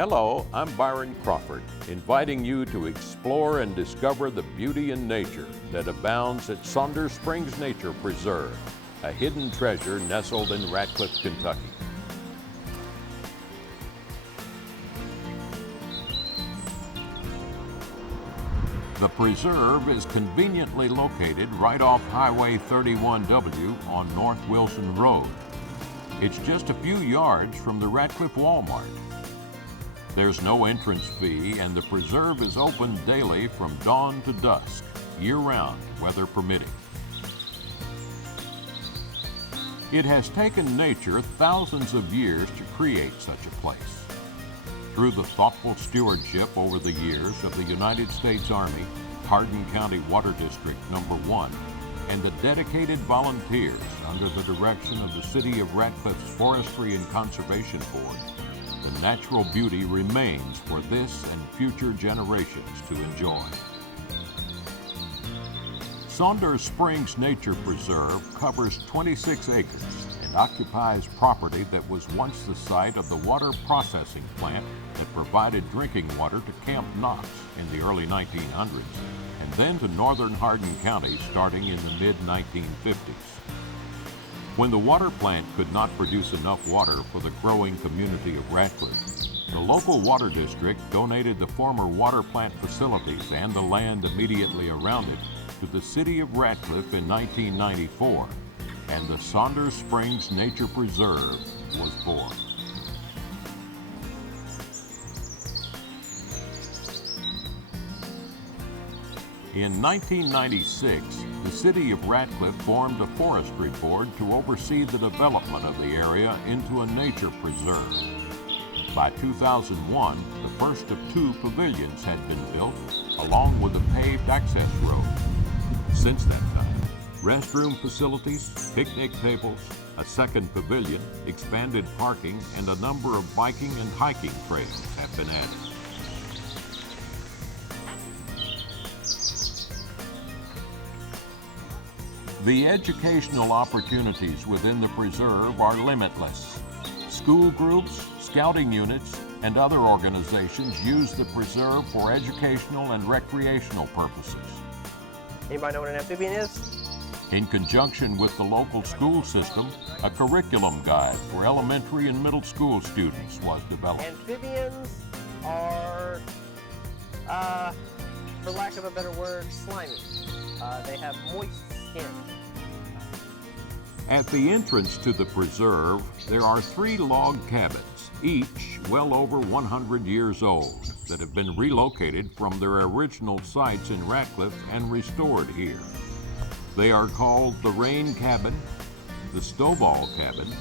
Hello, I'm Byron Crawford, inviting you to explore and discover the beauty in nature that abounds at Saunder Springs Nature Preserve, a hidden treasure nestled in Ratcliffe, Kentucky. The preserve is conveniently located right off Highway 31W on North Wilson Road. It's just a few yards from the Ratcliffe Walmart. There's no entrance fee, and the preserve is open daily from dawn to dusk, year-round, weather permitting. It has taken nature thousands of years to create such a place. Through the thoughtful stewardship over the years of the United States Army, Hardin County Water District Number 1, and the dedicated volunteers under the direction of the City of Ratcliffe's Forestry and Conservation Board, the natural beauty remains for this and future generations to enjoy. Saunder Springs Nature Preserve covers 26 acres and occupies property that was once the site of the water processing plant that provided drinking water to Camp Knox in the early 1900s, and then to northern Hardin County starting in the mid-1950s. When the water plant could not produce enough water for the growing community of Ratcliffe, the local water district donated the former water plant facilities and the land immediately around it to the City of Ratcliffe in 1994, and the Saunder Springs Nature Preserve was born. In 1996, the City of Ratcliffe formed a forestry board to oversee the development of the area into a nature preserve. By 2001, the first of 2 pavilions had been built, along with a paved access road. Since that time, restroom facilities, picnic tables, a second pavilion, expanded parking, and a number of biking and hiking trails have been added. The educational opportunities within the preserve are limitless. School groups, scouting units, and other organizations use the preserve for educational and recreational purposes. Anybody know what an amphibian is? In conjunction with the local school system, a curriculum guide for elementary and middle school students was developed. Amphibians are, for lack of a better word, slimy. They have moist skin. At the entrance to the preserve, there are 3 log cabins, each well over 100 years old, that have been relocated from their original sites in Ratcliffe and restored here. They are called the Rain Cabin, the Stovall Cabin,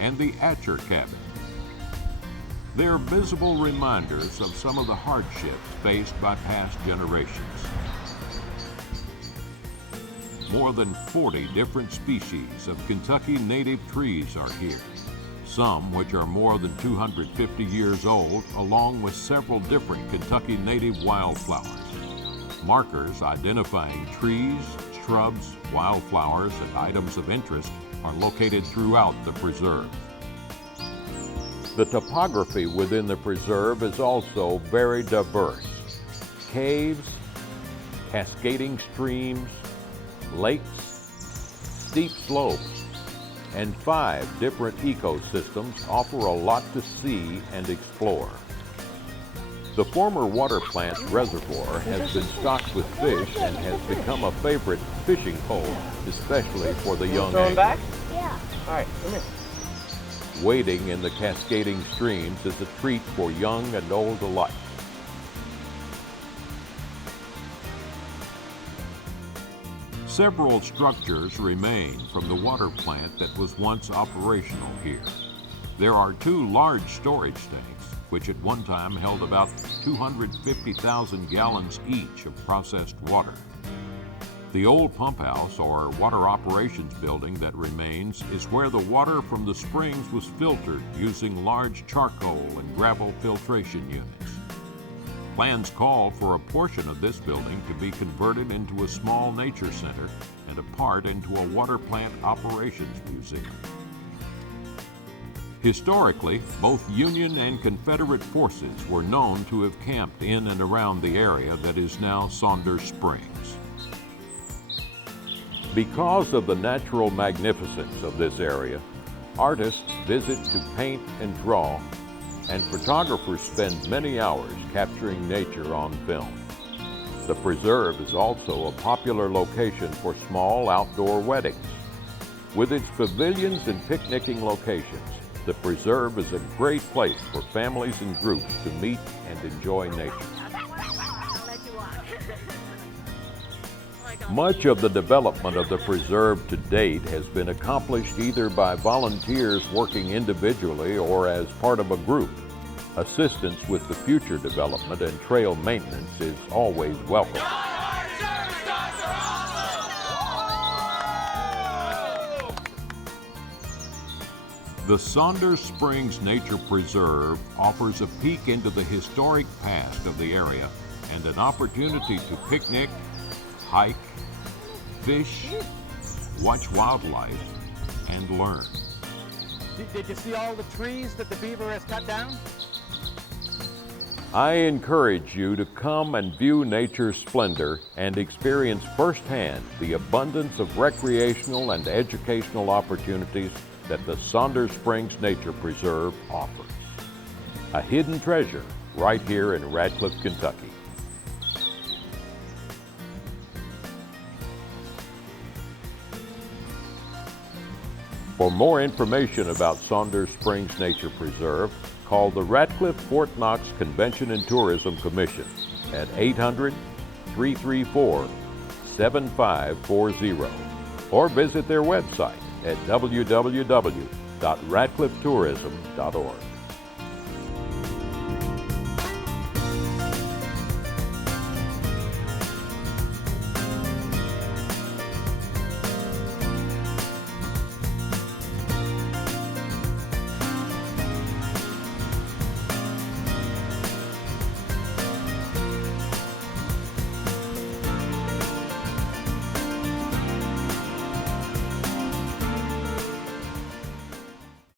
and the Atcher Cabin. They are visible reminders of some of the hardships faced by past generations. More than 40 different species of Kentucky native trees are here, some which are more than 250 years old, along with several different Kentucky native wildflowers. Markers identifying trees, shrubs, wildflowers, and items of interest are located throughout the preserve. The topography within the preserve is also very diverse. Caves, cascading streams, lakes, steep slopes, and 5 different ecosystems offer a lot to see and explore. The former water plant reservoir has been stocked with fish and has become a favorite fishing pole, especially for the young Going anglers. back? Yeah. All right, come here. Wading in the cascading streams is a treat for young and old alike. Several structures remain from the water plant that was once operational here. There are 2 large storage tanks, which at one time held about 250,000 gallons each of processed water. The old pump house, or water operations building, that remains is where the water from the springs was filtered using large charcoal and gravel filtration units. Plans call for a portion of this building to be converted into a small nature center and a part into a water plant operations museum. Historically, both Union and Confederate forces were known to have camped in and around the area that is now Saunder Springs. Because of the natural magnificence of this area, artists visit to paint and draw, and photographers spend many hours capturing nature on film. The preserve is also a popular location for small outdoor weddings. With its pavilions and picnicking locations, the preserve is a great place for families and groups to meet and enjoy nature. Much of the development of the preserve to date has been accomplished either by volunteers working individually or as part of a group. Assistance with the future development and trail maintenance is always welcome. The Saunder Springs Nature Preserve offers a peek into the historic past of the area and an opportunity to picnic, hike, fish, watch wildlife, and learn. Did you see all the trees that the beaver has cut down? I encourage you to come and view nature's splendor and experience firsthand the abundance of recreational and educational opportunities that the Saunder Springs Nature Preserve offers. A hidden treasure right here in Radcliffe, Kentucky. For more information about Saunder Springs Nature Preserve, call the Radcliffe Fort Knox Convention and Tourism Commission at 800-334-7540 or visit their website at www.radcliffetourism.org.